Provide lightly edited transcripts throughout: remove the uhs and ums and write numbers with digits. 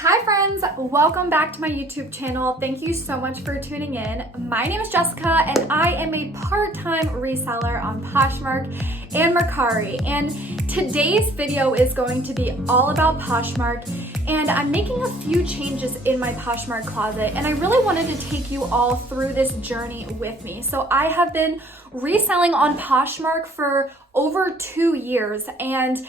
Hi friends, welcome back to my YouTube channel. Thank you so much for tuning in. My name is Jessica and I am a part-time reseller on Poshmark and Mercari. And today's video is going to be all about Poshmark, and I'm making a few changes in my Poshmark closet, and I really wanted to take you all through this journey with me. So I have been reselling on Poshmark for over 2 years, and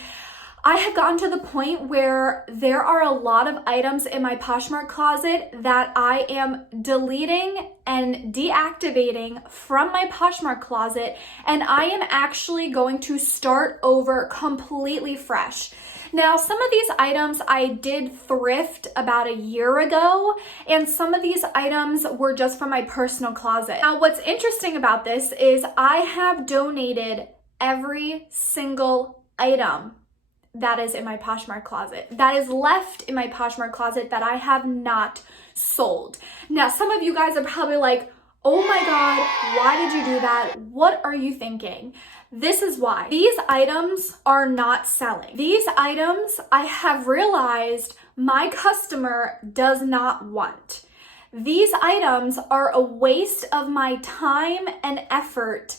I have gotten to the point where there are a lot of items in my Poshmark closet that I am deleting and deactivating from my Poshmark closet, and I am actually going to start over completely fresh. Now, some of these items I did thrift about a year ago, and some of these items were just from my personal closet. Now, what's interesting about this is I have donated every single item that is in my Poshmark closet, that is left in my Poshmark closet that I have not sold. Now, some of you guys are probably like, oh my God, why did you do that? What are you thinking? This is why. These items are not selling. These items I have realized my customer does not want. These items are a waste of my time and effort,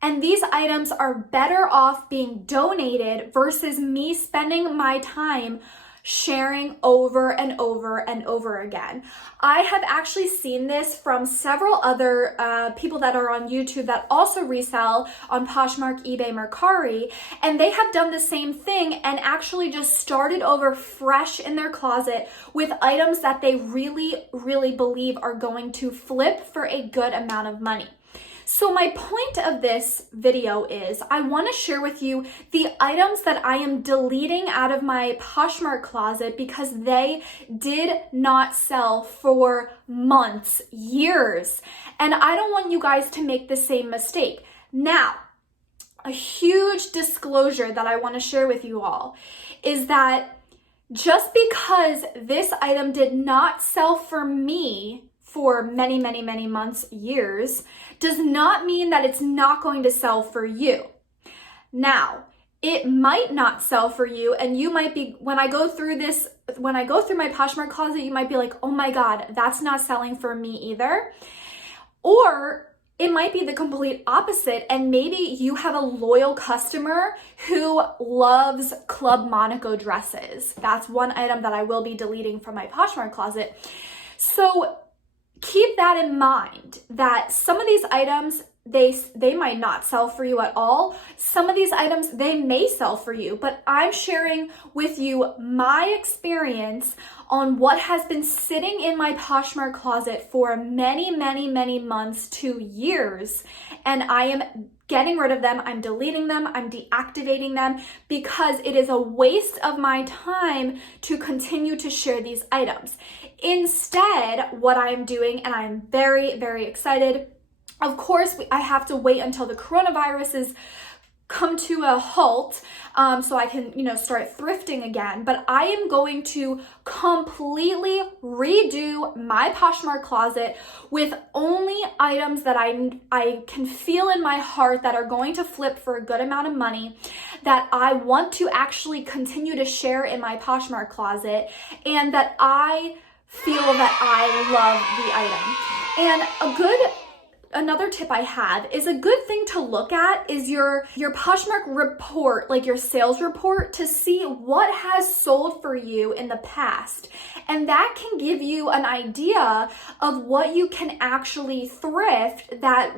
and these items are better off being donated versus me spending my time sharing over and over and over again. I have actually seen this from several other people that are on YouTube that also resell on Poshmark, eBay, Mercari, and they have done the same thing and actually just started over fresh in their closet with items that they really believe are going to flip for a good amount of money. So my point of this video is I want to share with you the items that I am deleting out of my Poshmark closet because they did not sell for months, years, and I don't want you guys to make the same mistake. Now, a huge disclosure that I want to share with you all is that just because this item did not sell for me for many months, years, does not mean that it's not going to sell for you. Now, it might not sell for you, and you might be, when I go through my Poshmark closet, you might be like, oh my God, that's not selling for me either. Or it might be the complete opposite, and maybe you have a loyal customer who loves Club Monaco dresses. That's one item that I will be deleting from my Poshmark closet. So keep that in mind, that some of these items, they might not sell for you at all. Some of these items, they may sell for you, but I'm sharing with you my experience on what has been sitting in my Poshmark closet for many months to years, and I am getting rid of them, I'm deleting them, I'm deactivating them because it is a waste of my time to continue to share these items. Instead, what I am doing, and I'm very excited, of course, I have to wait until the coronavirus is come to a halt so I can, start thrifting again. But I am going to completely redo my Poshmark closet with only items that I can feel in my heart that are going to flip for a good amount of money, that I want to actually continue to share in my Poshmark closet, and that I feel that I love the item. And another tip I have is a good thing to look at is your Poshmark report, like your sales report, to see what has sold for you in the past. And that can give you an idea of what you can actually thrift that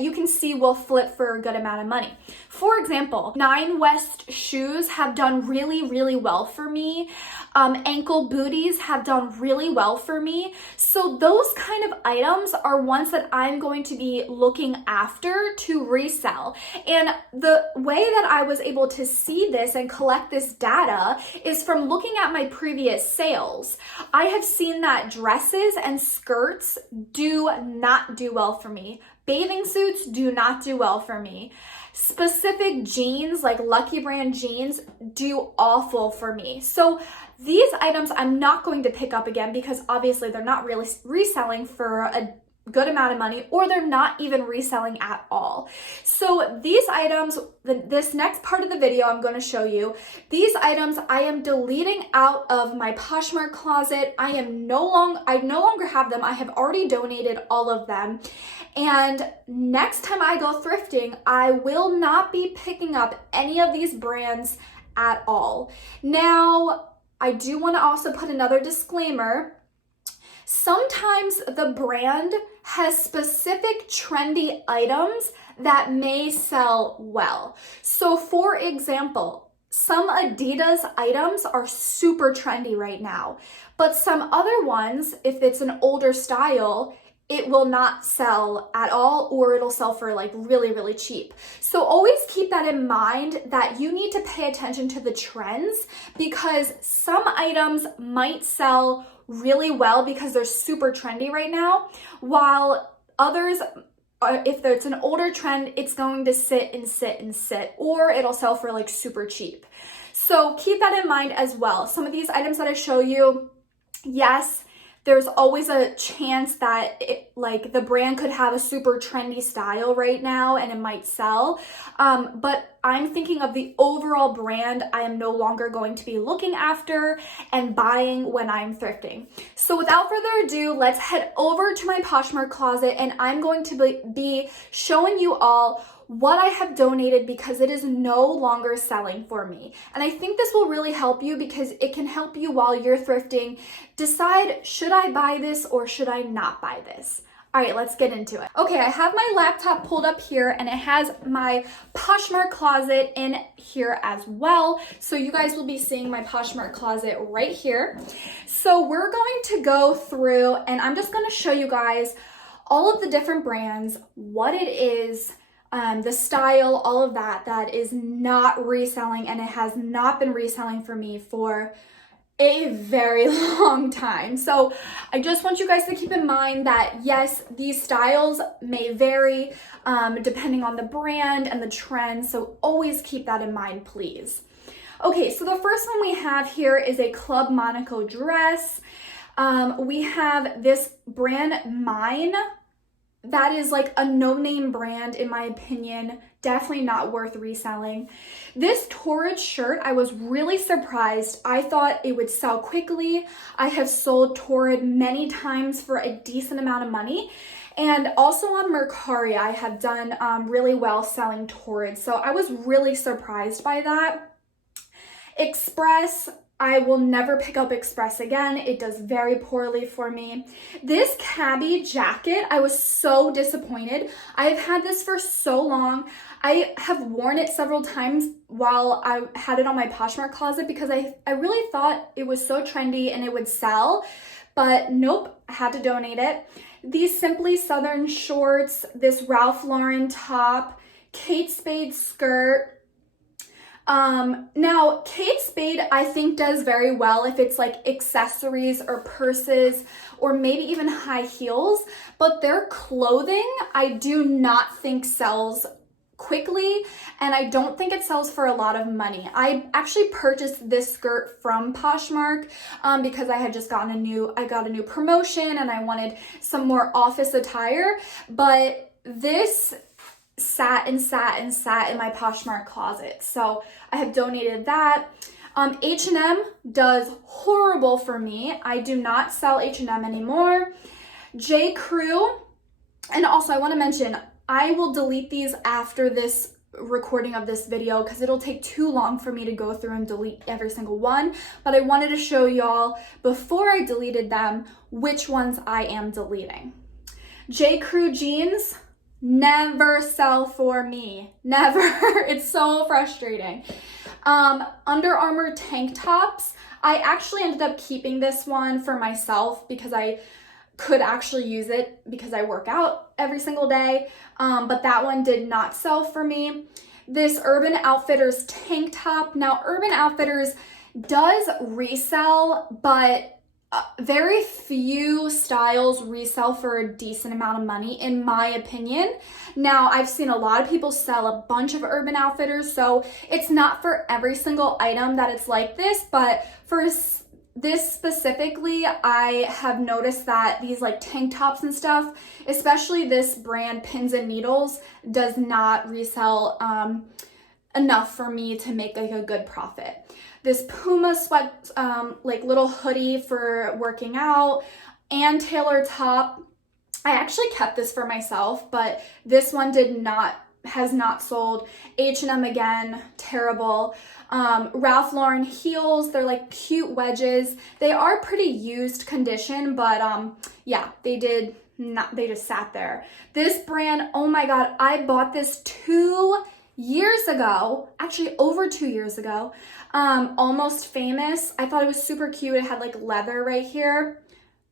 you can see will flip for a good amount of money. For example, Nine West shoes have done really well for me. Ankle booties have done really well for me. So those kind of items are ones that I'm going to be looking after to resell. And the way that I was able to see this and collect this data is from looking at my previous sales. I have seen that dresses and skirts do not do well for me. Bathing suits do not do well for me. Specific jeans, like Lucky Brand jeans, do awful for me. So these items I'm not going to pick up again because obviously they're not really reselling for good amount of money, or they're not even reselling at all. So these items, this next part of the video I'm going to show you, these items I am deleting out of my Poshmark closet. I no longer have them. I have already donated all of them. And next time I go thrifting, I will not be picking up any of these brands at all. Now, I do want to also put another disclaimer. Sometimes the brand has specific trendy items that may sell well. So for example, some Adidas items are super trendy right now, but some other ones, if it's an older style, it will not sell at all, or it'll sell for like really, really cheap. So always keep that in mind, that you need to pay attention to the trends, because some items might sell really well because they're super trendy right now, while others, if it's an older trend, it's going to sit and sit and sit, or it'll sell for like super cheap. So keep that in mind as well. Some of these items that I show you, yes, there's always a chance that like the brand could have a super trendy style right now and it might sell. But I'm thinking of the overall brand I am no longer going to be looking after and buying when I'm thrifting. So without further ado, let's head over to my Poshmark closet, and I'm going to be showing you all what I have donated because it is no longer selling for me. And I think this will really help you, because it can help you while you're thrifting decide, should I buy this or should I not buy this? All right, let's get into it. Okay, I have my laptop pulled up here, and it has my Poshmark closet in here as well. So you guys will be seeing my Poshmark closet right here. So we're going to go through, and I'm just going to show you guys all of the different brands, what it is, the style, all of that is not reselling, and it has not been reselling for me for a very long time. So I just want you guys to keep in mind that yes, these styles may vary depending on the brand and the trend. So always keep that in mind, please. Okay, so the first one we have here is a Club Monaco dress. We have this brand, Mine. That is like a no-name brand, in my opinion. Definitely not worth reselling. This Torrid shirt, I was really surprised. I thought it would sell quickly. I have sold Torrid many times for a decent amount of money. And also on Mercari, I have done really well selling Torrid. So I was really surprised by that. Express, I will never pick up Express again. It does very poorly for me. This Cabbie Jacket, I was so disappointed. I have had this for so long. I have worn it several times while I had it on my Poshmark closet because I really thought it was so trendy and it would sell, but nope, I had to donate it. These Simply Southern shorts, this Ralph Lauren top, Kate Spade skirt. Now Kate Spade I think does very well if it's like accessories or purses or maybe even high heels, but their clothing I do not think sells quickly, and I don't think it sells for a lot of money. I actually purchased this skirt from Poshmark because I had just gotten I got a new promotion and I wanted some more office attire, but this sat in my Poshmark closet. So I have donated that. H&M does horrible for me. I do not sell H&M anymore. J. Crew, and also I want to mention, I will delete these after this recording of this video because it'll take too long for me to go through and delete every single one, but I wanted to show y'all before I deleted them which ones I am deleting. J. Crew jeans never sell for me. Never. It's so frustrating. Under Armour tank tops, I actually ended up keeping this one for myself because I could actually use it because I work out every single day, but that one did not sell for me. This Urban Outfitters tank top. Now, Urban Outfitters does resell, but very few styles resell for a decent amount of money, in my opinion. Now, I've seen a lot of people sell a bunch of Urban Outfitters, so it's not for every single item that it's like this, but for this specifically, I have noticed that these like tank tops and stuff, especially this brand Pins and Needles, does not resell enough for me to make like a good profit. This Puma sweat, like little hoodie for working out, and tailor top. I actually kept this for myself, but this one has not sold. H&M again, terrible. Ralph Lauren heels, they're like cute wedges. They are pretty used condition, but yeah, they just sat there. This brand, oh my God, I bought this 2 years ago, actually over 2 years ago. Almost Famous. I thought it was super cute. It had like leather right here.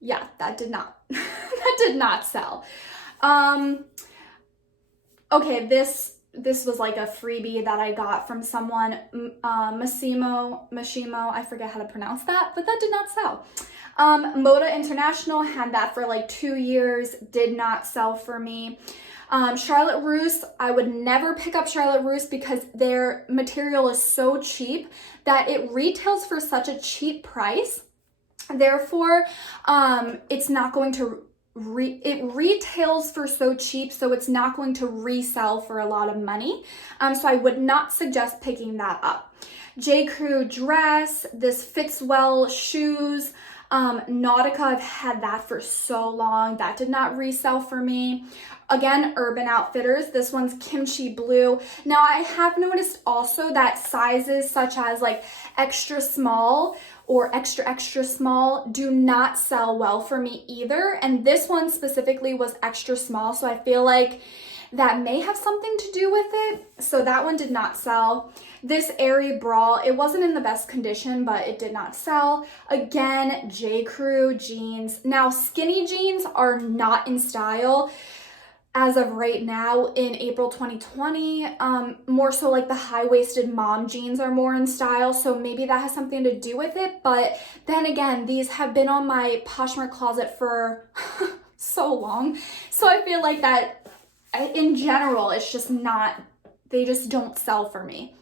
Yeah, that did not, that did not sell. Okay, this was like a freebie that I got from someone, Mashimo, I forget how to pronounce that, but that did not sell. Moda International had that for like 2 years, did not sell for me. Charlotte Russe, I would never pick up Charlotte Russe because their material is so cheap that it retails for such a cheap price. Therefore, it's not going to it retails for so cheap, so it's not going to resell for a lot of money. So I would not suggest picking that up. J. Crew dress, this fits well shoes. Nautica, I've had that for so long. That did not resell for me. Again, Urban Outfitters. This one's kimchi blue. Now, I have noticed also that sizes such as like extra small or extra small do not sell well for me either. And this one specifically was extra small, so I feel like that may have something to do with it. So that one did not sell. This Airy bra, it wasn't in the best condition, but it did not sell. Again, J. Crew jeans. Now, skinny jeans are not in style as of right now in April 2020. More so like the high-waisted mom jeans are more in style, so maybe that has something to do with it. But then again, these have been on my Poshmark closet for so long. So I feel like that in general, it's just not, they just don't sell for me.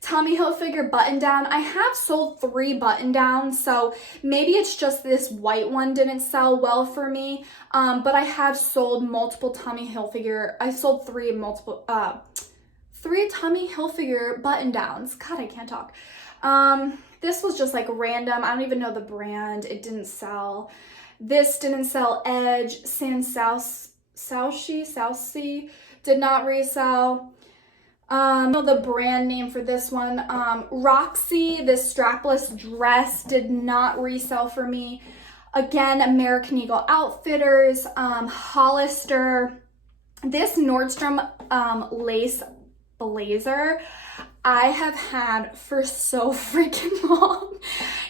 Tommy Hilfiger button down. I have sold 3 button downs, so maybe it's just this white one didn't sell well for me. But I have sold multiple Tommy Hilfiger. I sold 3 Tommy Hilfiger button downs. God, I can't talk. This was just like random. I don't even know the brand. It didn't sell. This didn't sell. Edge, Southsea did not resell. The brand name for this one, Roxy, this strapless dress did not resell for me. Again, American Eagle Outfitters, Hollister, this Nordstrom lace blazer, I have had for so freaking long.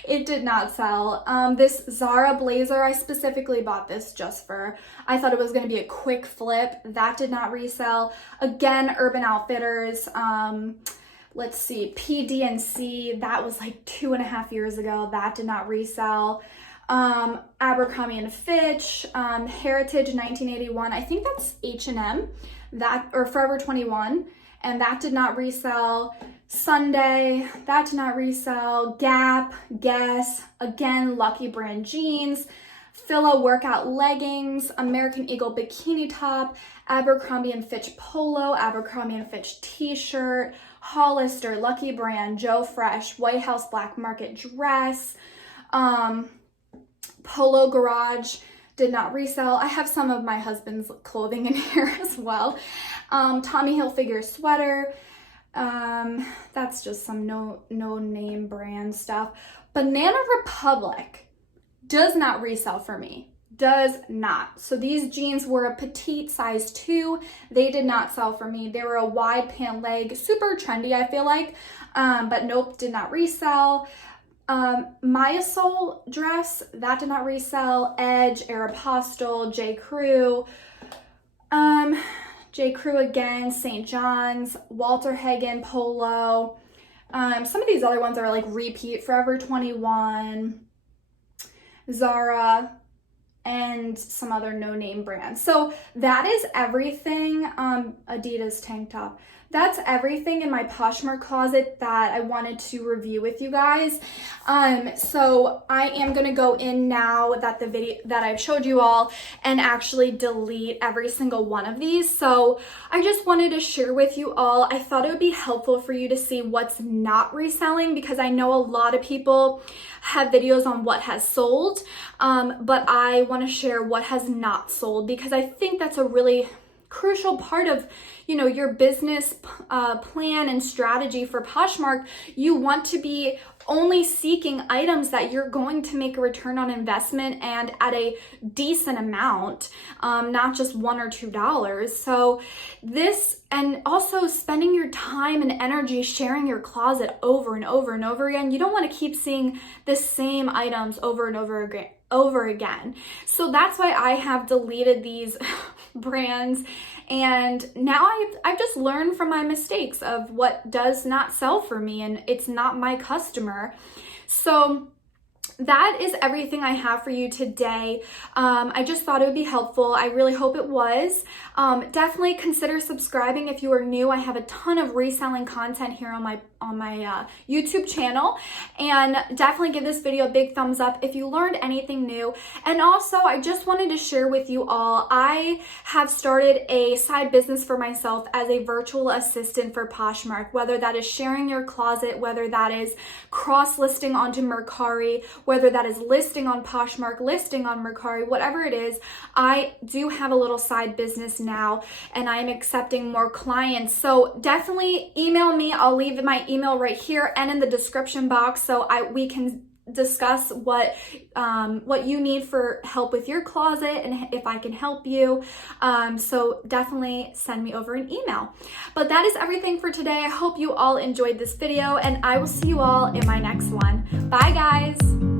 It did not sell. This Zara blazer, I specifically bought this just for, I thought it was going to be a quick flip. That did not resell. Again, Urban Outfitters. Let's see, PDNC, that was like 2.5 years ago. That did not resell. Abercrombie and Fitch, Heritage 1981. I think that's H&M, that, or Forever 21. And that did not resell. Sunday, that did not resell. Gap, Guess, again, Lucky Brand jeans. Fila workout leggings, American Eagle bikini top, Abercrombie and Fitch polo, Abercrombie and Fitch t-shirt, Hollister, Lucky Brand, Joe Fresh, White House Black Market dress, Polo Garage, did not resell. I have some of my husband's clothing in here as well. Tommy Hilfiger sweater. That's just some no name brand stuff. Banana Republic does not resell for me. Does not. So these jeans were a petite size 2. They did not sell for me. They were a wide pant leg, super trendy, I feel like. But nope, did not resell. Maya Soul dress, that did not resell. Edge, Aeropostale, J. Crew. J. Crew again, St. John's, Walter Hagen polo. Some of these other ones are like repeat, Forever 21, Zara, and some other no-name brands. So that is everything. Adidas tank top. that's everything in my Poshmark closet that I wanted to review with you guys. So I am gonna go in now that the video that I've showed you all and actually delete every single one of these. So I just wanted to share with you all. I thought it would be helpful for you to see what's not reselling, because I know a lot of people have videos on what has sold, but I want to share what has not sold, because I think that's a really crucial part of, you know, your business plan and strategy for Poshmark. You want to be only seeking items that you're going to make a return on investment and at a decent amount, not just $1 or $2. So this, and also spending your time and energy sharing your closet over and over and over again. You don't want to keep seeing the same items over and over again. So that's why I have deleted these brands, and now I've just learned from my mistakes of what does not sell for me, and it's not my customer. So that is everything I have for you today. I just thought it would be helpful. I really hope it was. Definitely consider subscribing if you are new. I have a ton of reselling content here on my YouTube channel, and definitely give this video a big thumbs up if you learned anything new. And also, I just wanted to share with you all, I have started a side business for myself as a virtual assistant for Poshmark, whether that is sharing your closet, whether that is cross-listing onto Mercari, whether that is listing on Poshmark, listing on Mercari, whatever it is. I do have a little side business now, and I'm accepting more clients. So definitely email me. I'll leave my email right here and in the description box, so we can discuss what you need for help with your closet and if I can help you. So definitely send me over an email. But that is everything for today. I hope you all enjoyed this video, and I will see you all in my next one. Bye guys.